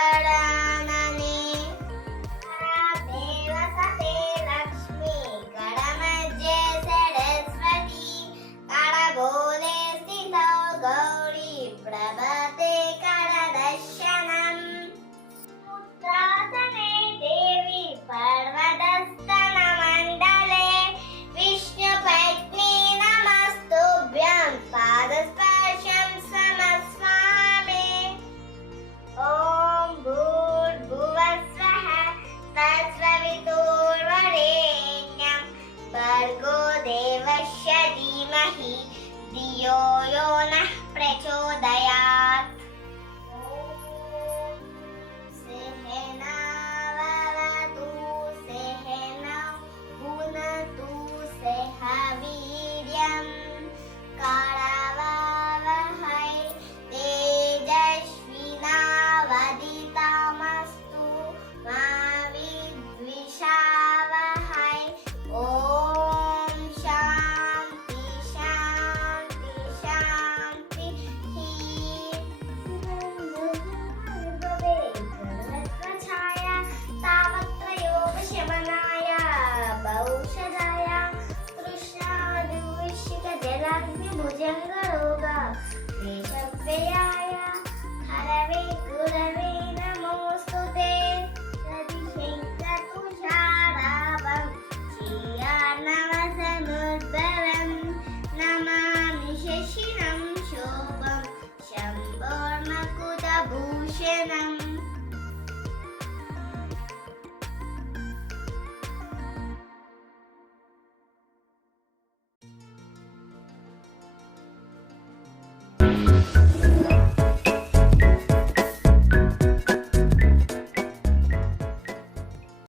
रामनामवरानने देवसते लक्ष्मी कडमध्ये सरस्वती कडबोले स्थितौ गौरी प्रभते करदर्शनम् उत्तरासने देवी पर्वतस्तनमण्डले विष्णुपत्नी नमस्तुभ्यं पादस्पर्शं समस्वामि ॐ भूर्भुवः स्वः तत्सवितुर्वरेण्यं भर्गो देवस्य धीमहि धियो यो नः प्रचोदयात् सहनाववतु सहनौ भुनक्तु सह वीर्यं करवावहै तेजस्विनावधीतमस्तु मा विद्विषावहै ॐ शान्ति शान्ति शान्तिः छाया तावत्र योगशमनाय औषधाय तृष्णादिविशिखजलाग्निभुजङ्गरोग क्लेशव्ययाय हरवे गुरवे नमोऽस्तु ते रतिशङ्करतुषाराभं श्रियार्णवसमुद्भवं नमामि शशिनं शोभं शम्भोर्मकुटभूषणम्